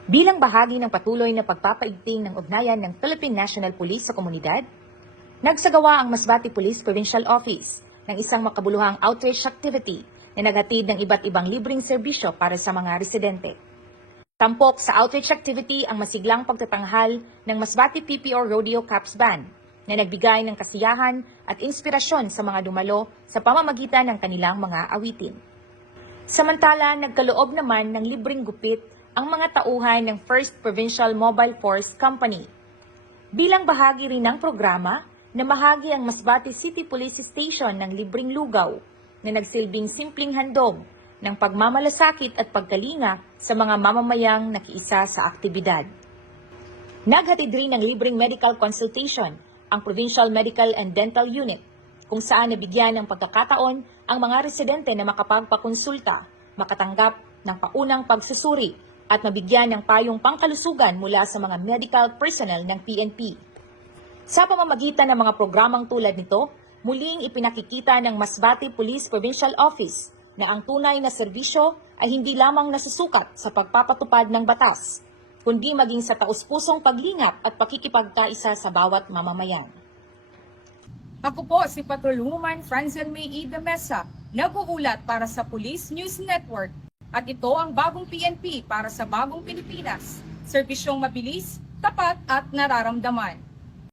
Bilang bahagi ng patuloy na pagpapaigting ng ugnayan ng Philippine National Police sa komunidad, nagsagawa ang Masbate Police Provincial Office ng isang makabuluhang outreach activity na naghatid ng iba't ibang libreng serbisyo para sa mga residente. Tampok sa outreach activity ang masiglang pagtatanghal ng Masbate PPO Rodeo Caps Band na nagbigay ng kasiyahan at inspirasyon sa mga dumalo sa pamamagitan ng kanilang mga awitin. Samantala, nagkaloob naman ng libreng gupit ang mga tauhan ng First Provincial Mobile Force Company. Bilang bahagi rin ng programa, namahagi ang Masbate City Police Station ng libreng lugaw na nagsilbing simpleng handog ng pagmamalasakit at pagkalinga sa mga mamamayang nakiisa sa aktibidad. Naghatid rin ng libreng medical consultation ang Provincial Medical and Dental Unit, kung saan nabigyan ng pagkakataon ang mga residente na makapagpakonsulta, makatanggap ng paunang pagsusuri at mabigyan ng payong pangkalusugan mula sa mga medical personnel ng PNP. Sa pamamagitan ng mga programang tulad nito, muling ipinakikita ng Masbate Police Provincial Office na ang tunay na serbisyo ay hindi lamang nasusukat sa pagpapatupad ng batas, kundi maging sa taus-pusong paglingap at pakikipagkaisa sa bawat mamamayan. Ako po si Patrolwoman Franzel May E. de Mesa, nag-uulat para sa Police News Network. At ito ang bagong PNP para sa bagong Pilipinas. Serbisyong mabilis, tapat at nararamdaman.